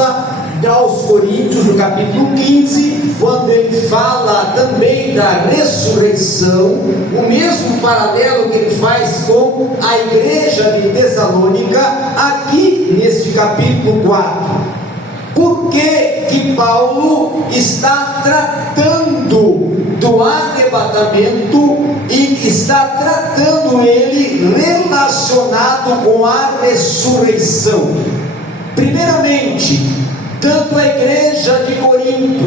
Epístola aos Coríntios, no capítulo 15, quando ele fala também da ressurreição, o mesmo paralelo que ele faz com a igreja de Tessalônica, aqui neste capítulo 4. Por que Paulo está tratando do arrebatamento e está tratando ele relacionado com a ressurreição? Primeiramente, tanto a igreja de Corinto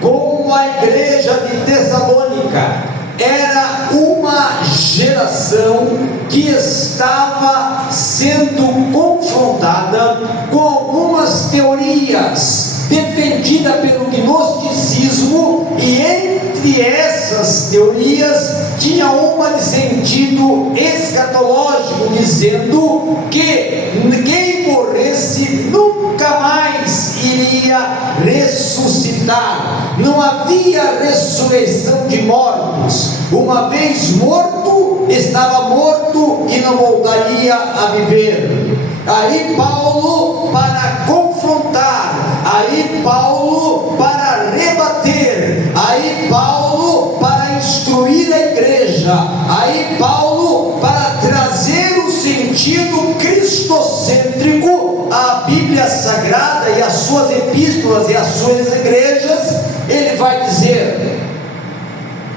como a igreja de Tessalônica era uma geração que estava sendo confrontada com algumas teorias defendidas pelo gnosticismo, e entre essas teorias tinha uma de sentido escatológico, dizendo que quem morresse nunca mais iria ressuscitar. Não havia ressurreição de mortos. Uma vez morto, estava morto e não voltaria a viver. Aí Paulo, para confrontar, aí Paulo para rebater, aí Paulo para instruir a igreja, aí Paulo para trazer o sentido cristocêntrico à Bíblia Sagrada e às suas epístolas e às suas igrejas. Ele vai dizer: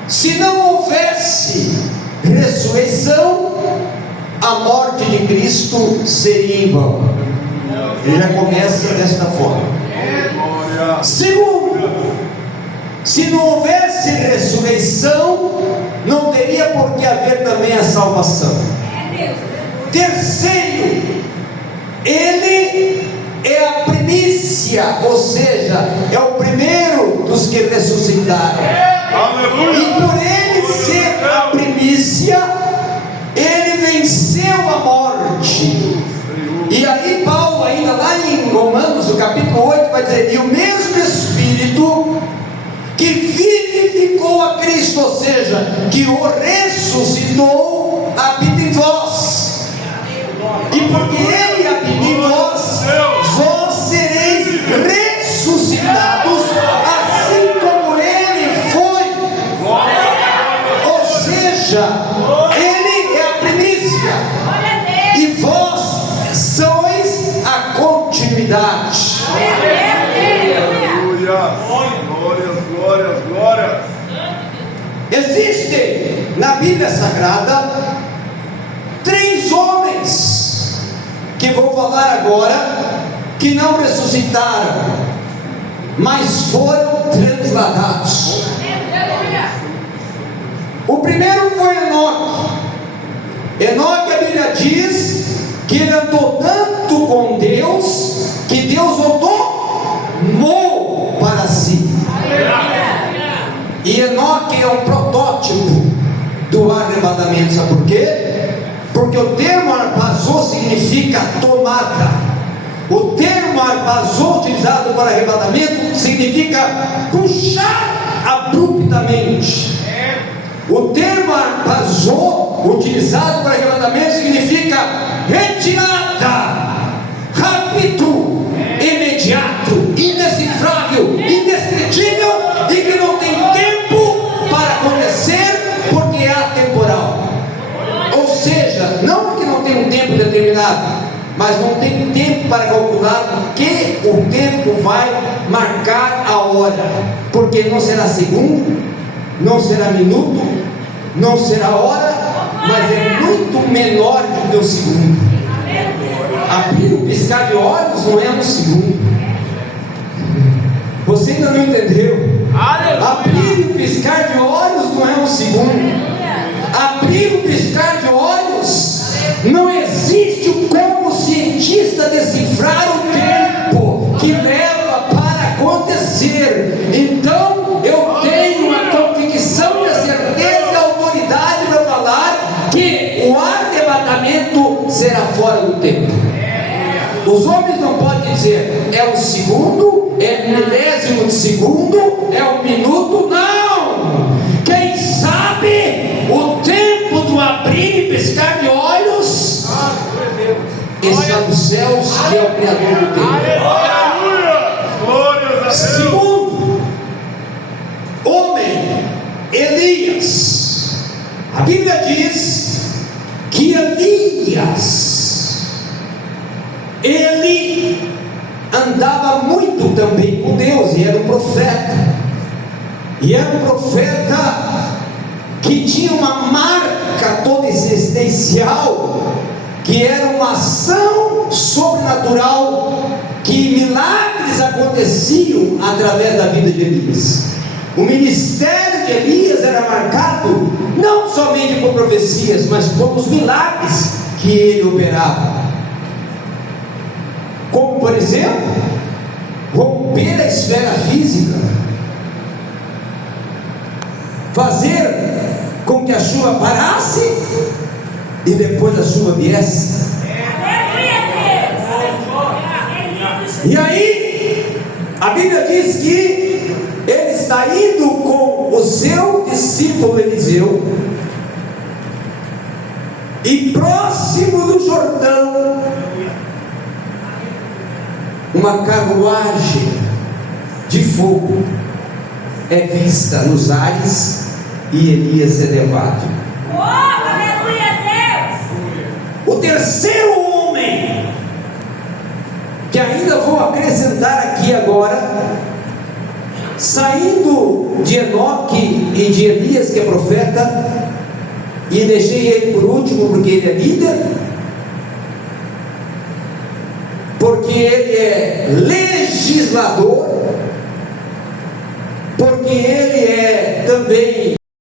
se não houvesse ressurreição, a morte de Cristo seria em vão. Ele já começa desta forma. Segundo, se não houvesse ressurreição, não teria por que haver também a salvação. Terceiro, ele é a primícia, ou seja, é o primeiro dos que ressuscitaram. E por ele ser a primícia, ele venceu a morte. E aí Paulo, ainda lá em Romanos, no capítulo 8, vai dizer: e o mesmo Espírito que vivificou a Cristo, ou seja, que o ressuscitou, habita em vós. E porque ele habita em vós, vós sereis ressuscitados, assim como ele foi. Ou seja, ele é a primícia, e vós sois a continuidade. Glória. Existem na Bíblia Sagrada 3 homens que vou falar agora, que não ressuscitaram, mas foram transladados. O primeiro foi Enoque. Enoque, a Bíblia diz que ele andou tanto com Deus, que Deus o tomou para si. E Enoque é um protótipo do arrebatamento. Sabe por quê? Porque o termo arpazô significa tomada. O termo arpazô utilizado para arrebatamento significa puxar abruptamente. O termo arpazô utilizado para arrebatamento significa retirada, rápido, imediato, indecifrável, indescritível, e que não tem tempo para acontecer, porque é atemporal. Ou seja, não que não tem um tempo determinado, mas não tem tempo para calcular que o tempo vai marcar a hora, porque não será segundo, não será minuto, não será hora, mas é muito menor do que o segundo. Abrir o piscar de olhos não é um segundo. Você ainda não entendeu? Abrir o piscar de olhos não é um segundo. Abrir o piscar de olhos, não existe como cientista decifrar o tempo que leva para acontecer. Então eu tenho a convicção e a certeza e a autoridade para falar que o arrebatamento será fora do tempo. Os homens não podem dizer é um segundo, é milésimo de segundo, é um minuto. Não! Quem sabe o tempo do abrir e piscar de olhos está nos céus, que é o Criador do tempo. andava muito também com Deus, e era um profeta. E era um profeta que tinha uma marca toda existencial, que era uma ação sobrenatural, que milagres aconteciam através da vida de Elias. O ministério de Elias era marcado não somente por profecias, mas por os milagres que ele operava. Como, por exemplo, romper a esfera física, fazer com que a chuva parasse e depois a chuva viesse. E aí, a Bíblia diz que ele está indo com o seu discípulo Eliseu, e próximo do Jordão, uma carruagem de fogo é vista nos ares, e Elias é levado. Oh, aleluia a Deus! O terceiro homem, que ainda vou acrescentar aqui agora, saindo de Enoque e de Elias, que é profeta, e deixei ele por último porque ele é líder, porque ele é legislador, porque ele é também